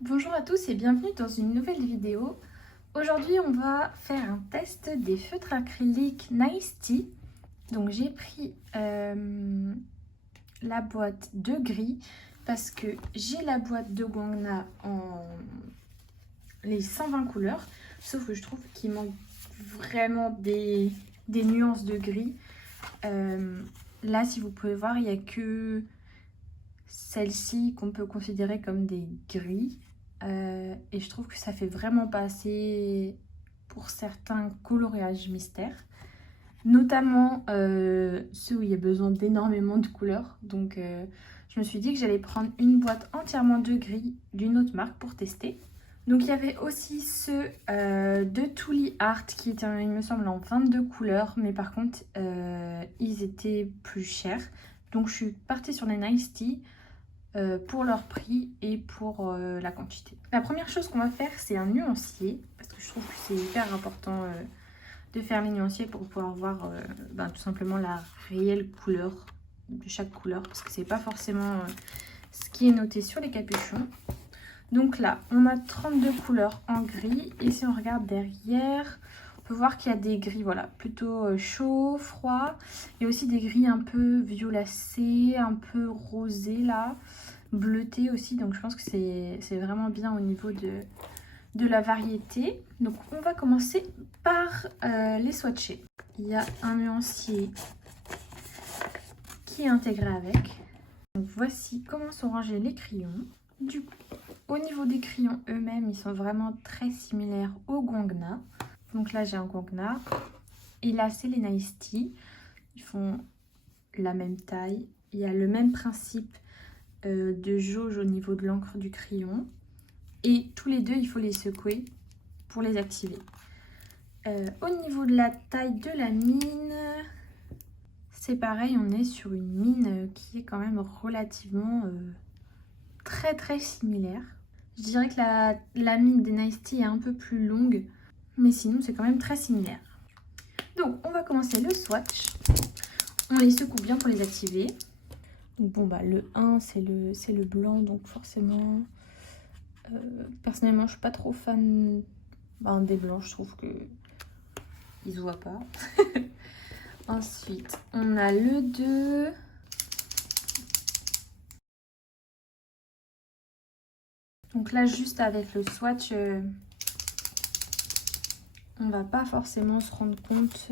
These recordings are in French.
Bonjour à tous et bienvenue dans une nouvelle vidéo. Aujourd'hui on va faire un test des feutres acryliques Nice Tea. Donc j'ai pris la boîte de gris parce que j'ai la boîte de Guangna en les 120 couleurs. Sauf que je trouve qu'il manque vraiment des nuances de gris. Là si vous pouvez voir il n'y a que celles-ci qu'on peut considérer comme des gris. Et je trouve que ça fait vraiment pas assez pour certains coloriages mystères. Notamment ceux où il y a besoin d'énormément de couleurs. Donc je me suis dit que j'allais prendre une boîte entièrement de gris d'une autre marque pour tester. Donc il y avait aussi ceux de Tuli Art qui étaient, il me semble, en 22 couleurs. Mais par contre, ils étaient plus chers. Donc je suis partie sur les Nice Tea pour leur prix et pour la quantité. La première chose qu'on va faire, c'est un nuancier, parce que je trouve que c'est hyper important de faire les nuanciers pour pouvoir voir tout simplement la réelle couleur de chaque couleur, parce que c'est pas forcément ce qui est noté sur les capuchons. Donc là, on a 32 couleurs en gris, et si on regarde derrière, on peut voir qu'il y a des gris, voilà, plutôt chaud, froid, et aussi des gris un peu violacés, un peu rosés là, bleuté aussi, donc je pense que c'est vraiment bien au niveau de la variété. Donc on va commencer par les swatchés. Il y a un nuancier qui est intégré avec. Donc voici comment sont rangés les crayons. Du coup, au niveau des crayons eux-mêmes, ils sont vraiment très similaires au Guangna. Donc là j'ai un Guangna et là c'est les Nice Tea. Ils font la même taille. Il y a le même principe de jauge au niveau de l'encre du crayon, et tous les deux il faut les secouer pour les activer. Au niveau de la taille de la mine, c'est pareil, on est sur une mine qui est quand même relativement très similaire. Je dirais que la mine des Nice Tea est un peu plus longue, mais sinon c'est quand même très similaire. Donc on va commencer le swatch. On les secoue bien pour les activer. Donc bon le 1 c'est le blanc, donc forcément personnellement je suis pas trop fan des blancs, je trouve que ils se voient pas. Ensuite on a le 2. Donc là juste avec le swatch on va pas forcément se rendre compte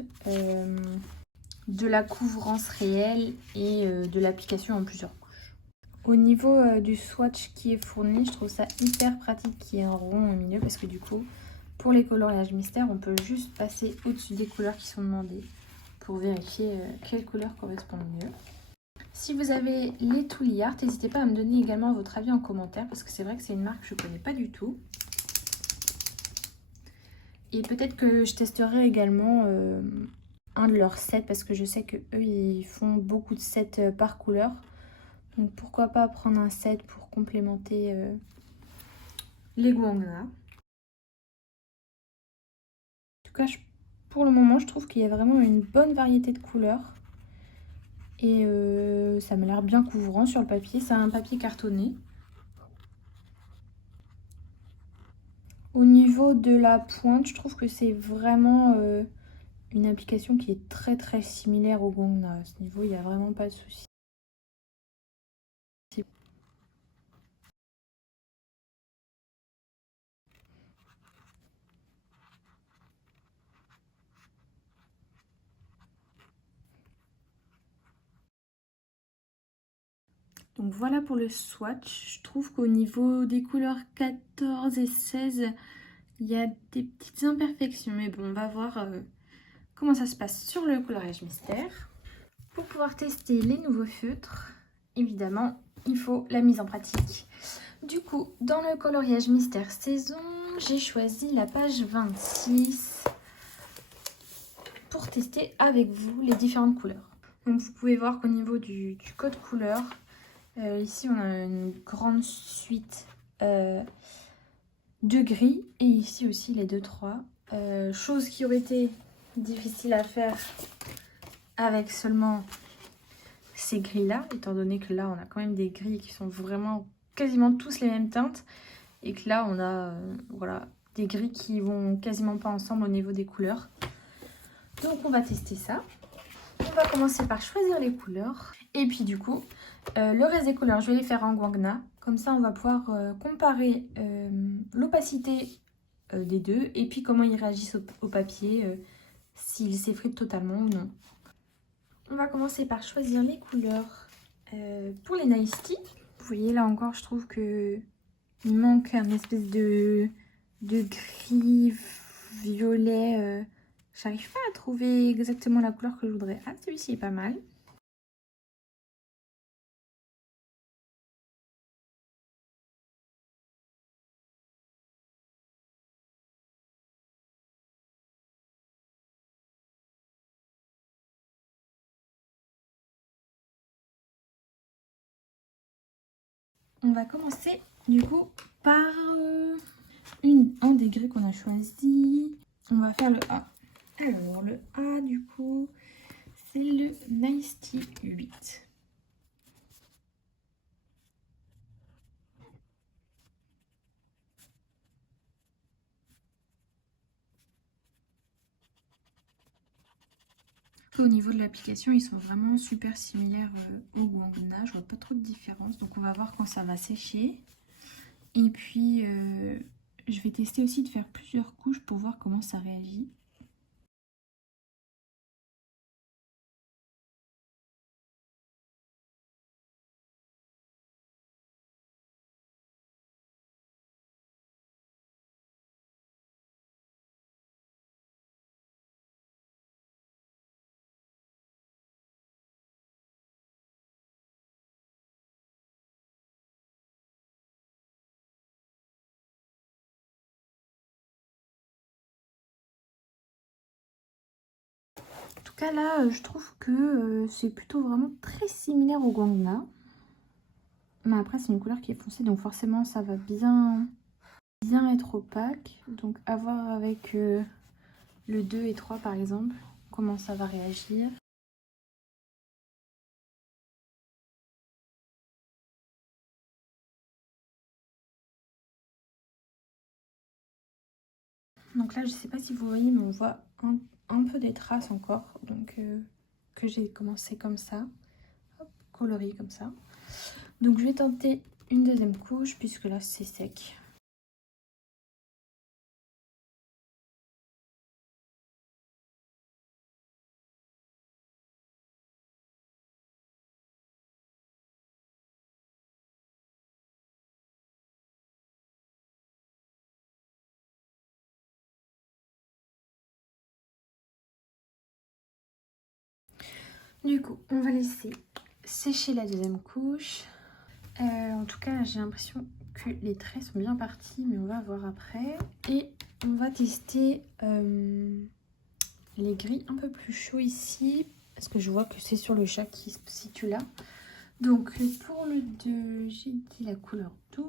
de la couvrance réelle et de l'application en plusieurs couches. Au niveau du swatch qui est fourni, je trouve ça hyper pratique qu'il y ait un rond au milieu, parce que du coup, pour les coloriages mystères, on peut juste passer au-dessus des couleurs qui sont demandées pour vérifier quelle couleur correspond le mieux. Si vous avez les Tuli Art, n'hésitez pas à me donner également votre avis en commentaire, parce que c'est vrai que c'est une marque que je ne connais pas du tout. Et peut-être que je testerai également un de leurs sets, parce que je sais qu'eux, ils font beaucoup de sets par couleur. Donc pourquoi pas prendre un set pour complémenter les Guangna. En tout cas, pour le moment, je trouve qu'il y a vraiment une bonne variété de couleurs. Et ça m'a l'air bien couvrant sur le papier. C'est un papier cartonné. Au niveau de la pointe, je trouve que c'est vraiment une application qui est très similaire au Guangna. À ce niveau, il n'y a vraiment pas de souci. Donc voilà pour le swatch. Je trouve qu'au niveau des couleurs 14 et 16, il y a des petites imperfections. Mais bon, on va voir comment ça se passe sur le coloriage mystère. Pour pouvoir tester les nouveaux feutres, évidemment, il faut la mise en pratique. Du coup, dans le coloriage mystère saison, j'ai choisi la page 26 pour tester avec vous les différentes couleurs. Donc vous pouvez voir qu'au niveau du code couleur, ici on a une grande suite de gris, et ici aussi les 2-3. Chose qui aurait été difficile à faire avec seulement ces gris là, étant donné que là on a quand même des gris qui sont vraiment quasiment tous les mêmes teintes, et que là on a voilà, des gris qui vont quasiment pas ensemble au niveau des couleurs. Donc on va tester ça. On va commencer par choisir les couleurs. Et puis du coup, le reste des couleurs, je vais les faire en guangna. Comme ça, on va pouvoir comparer l'opacité des deux. Et puis comment ils réagissent au papier, s'ils s'effritent totalement ou non. On va commencer par choisir les couleurs pour les Nice Tea. Vous voyez, là encore, je trouve que il manque un espèce de gris violet. J'arrive pas à trouver exactement la couleur que je voudrais. Ah, celui-ci est pas mal. On va commencer du coup par un des gris qu'on a choisi. On va faire le A. Alors le A du coup, c'est le Nice Tea 8. Au niveau de l'application, ils sont vraiment super similaires au guangna. Je vois pas trop de différence. Donc on va voir quand ça va sécher. Et puis je vais tester aussi de faire plusieurs couches pour voir comment ça réagit. En tout cas là, je trouve que c'est plutôt vraiment très similaire au guangna. Mais après c'est une couleur qui est foncée, donc forcément ça va bien être opaque. Donc à voir avec le 2 et 3 par exemple, comment ça va réagir. Donc là je sais pas si vous voyez, mais on voit un peu des traces encore. Donc que j'ai commencé comme ça, hop, colorié comme ça. Donc je vais tenter une deuxième couche puisque là c'est sec. Du coup, on va laisser sécher la deuxième couche. En tout cas, j'ai l'impression que les traits sont bien partis, mais on va voir après. Et on va tester les gris un peu plus chauds ici, parce que je vois que c'est sur le chat qui se situe là. Donc pour le 2, j'ai dit la couleur 12.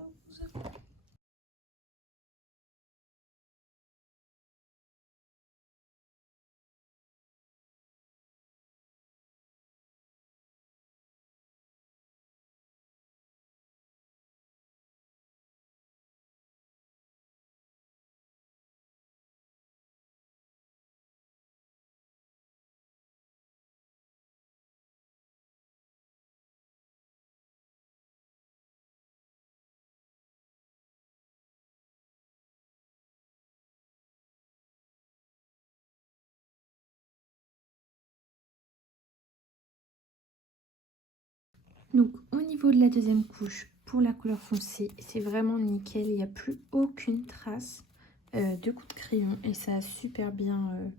Donc au niveau de la deuxième couche, pour la couleur foncée, c'est vraiment nickel. Il n'y a plus aucune trace de coup de crayon et ça a super bien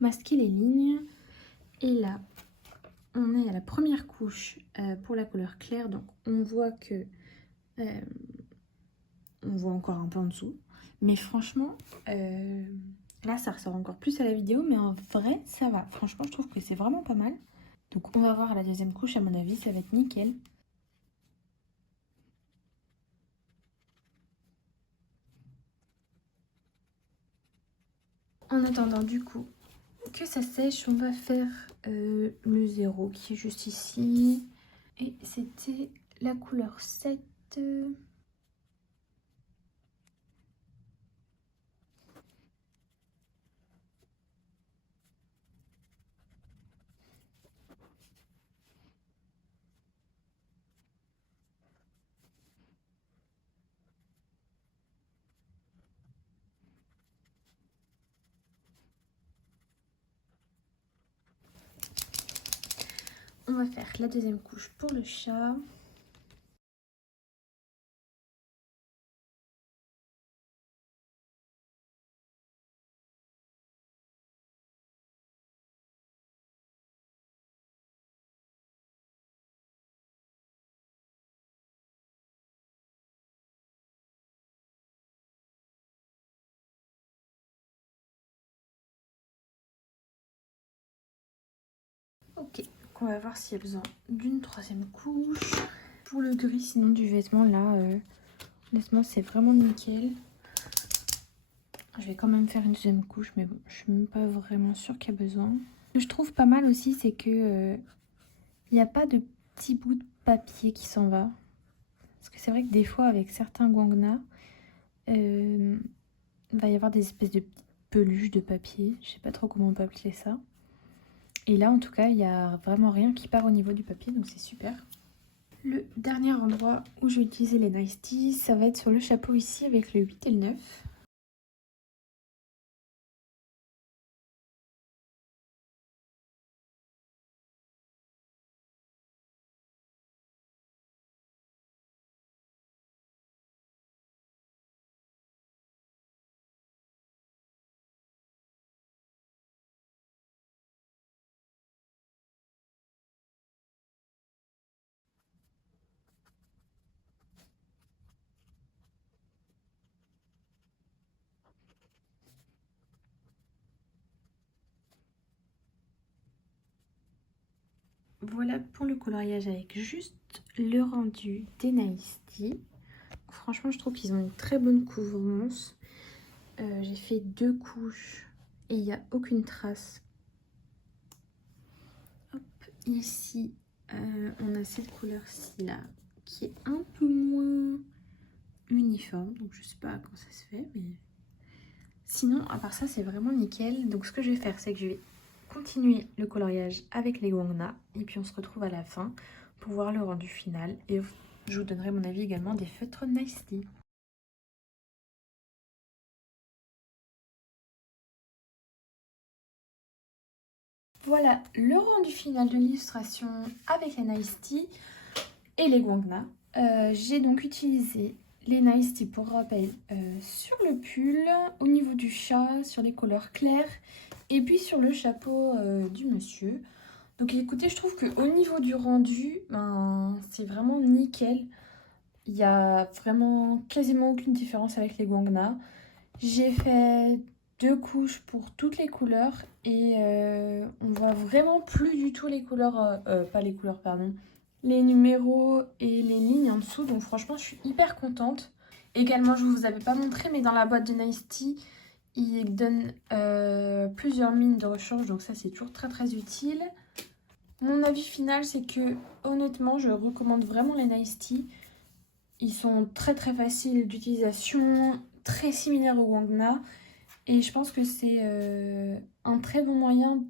masqué les lignes. Et là, on est à la première couche pour la couleur claire. Donc on voit que on voit encore un peu en dessous. Mais franchement, là ça ressort encore plus à la vidéo. Mais en vrai, ça va. Franchement, je trouve que c'est vraiment pas mal. Donc on va voir la deuxième couche, à mon avis, ça va être nickel. En attendant du coup que ça sèche, on va faire le 0 qui est juste ici. Et c'était la couleur 7. on va faire la deuxième couche pour le chat. Ok, donc on va voir s'il y a besoin d'une troisième couche. Pour le gris, sinon du vêtement, là, honnêtement, c'est vraiment nickel. Je vais quand même faire une deuxième couche, mais bon, je suis même pas vraiment sûre qu'il y a besoin. Ce que je trouve pas mal aussi, c'est que il n'y a pas de petit bout de papier qui s'en va. Parce que c'est vrai que des fois, avec certains guangna, il va y avoir des espèces de petites peluches de papier. Je sais pas trop comment on peut appeler ça. Et là, en tout cas, il n'y a vraiment rien qui part au niveau du papier, donc c'est super. Le dernier endroit où je vais utiliser les Nice Tea, ça va être sur le chapeau ici avec le 8 et le 9. Voilà pour le coloriage avec juste le rendu des Nice Tea. Franchement, je trouve qu'ils ont une très bonne couvrance. J'ai fait 2 couches et il n'y a aucune trace. Hop, ici, on a cette couleur-ci là qui est un peu moins uniforme. Donc je sais pas comment ça se fait, mais sinon, à part ça, c'est vraiment nickel. Donc ce que je vais faire, c'est que je vais continuer le coloriage avec les guangna et puis on se retrouve à la fin pour voir le rendu final et je vous donnerai mon avis également des feutres Nice Tea. Voilà le rendu final de l'illustration avec les Nice Tea et les guangna. J'ai donc utilisé les Nice Tea pour rappel sur le pull, au niveau du chat, sur les couleurs claires et puis sur le chapeau du monsieur. Donc écoutez, je trouve qu'au niveau du rendu, ben, c'est vraiment nickel. Il n'y a vraiment quasiment aucune différence avec les guangna. J'ai fait 2 couches pour toutes les couleurs et on voit vraiment plus du tout les couleurs, pas les couleurs, pardon, les numéros et les lignes en dessous. Donc franchement, je suis hyper contente. Également, je ne vous avais pas montré, mais dans la boîte de Nice Tea, il donne plusieurs mines de rechange. Donc ça, c'est toujours très très utile. Mon avis final, c'est que honnêtement, je recommande vraiment les Nice Tea. Ils sont très très faciles d'utilisation, très similaires au guangna. Et je pense que c'est un très bon moyen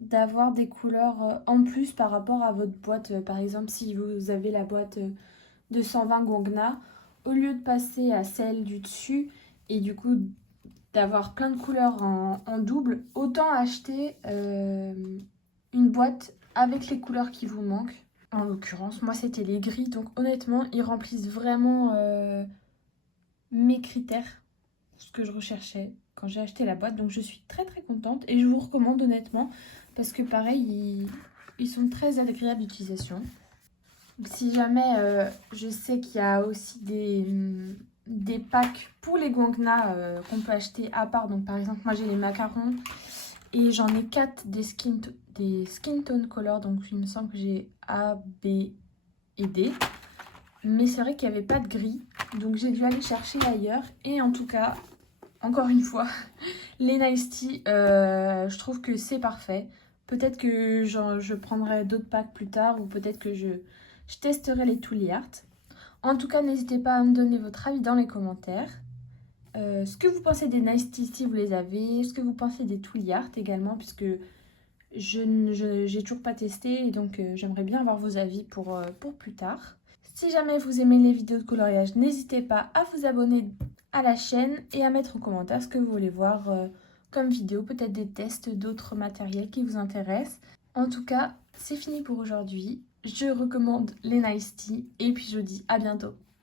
d'avoir des couleurs en plus par rapport à votre boîte. Par exemple, si vous avez la boîte de 120 guangna, au lieu de passer à celle du dessus et du coup d'avoir plein de couleurs en double, autant acheter une boîte avec les couleurs qui vous manquent. En l'occurrence, moi c'était les gris, donc honnêtement, ils remplissent vraiment mes critères, ce que je recherchais quand j'ai acheté la boîte. Donc je suis très très contente et je vous recommande honnêtement parce que pareil, ils sont très agréables d'utilisation. Si jamais, je sais qu'il y a aussi des packs pour les guangna qu'on peut acheter à part. Donc par exemple, moi j'ai les macarons et j'en ai 4 des skin tone color. Donc il me semble que j'ai A, B et D. Mais c'est vrai qu'il n'y avait pas de gris. Donc j'ai dû aller chercher ailleurs. Et en tout cas, encore une fois, les Nice Tea, je trouve que c'est parfait. Peut-être que je prendrai d'autres packs plus tard ou peut-être que je testerai les Tooly Art. En tout cas, n'hésitez pas à me donner votre avis dans les commentaires. Ce que vous pensez des Nice Tea si vous les avez. Ce que vous pensez des Tooly Art également, puisque j'ai toujours pas testé. Et donc, j'aimerais bien avoir vos avis pour plus tard. Si jamais vous aimez les vidéos de coloriage, n'hésitez pas à vous abonner à la chaîne et à mettre en commentaire ce que vous voulez voir comme vidéo. Peut-être des tests d'autres matériels qui vous intéressent. En tout cas, c'est fini pour aujourd'hui. Je recommande les Nice Tea et puis je vous dis à bientôt.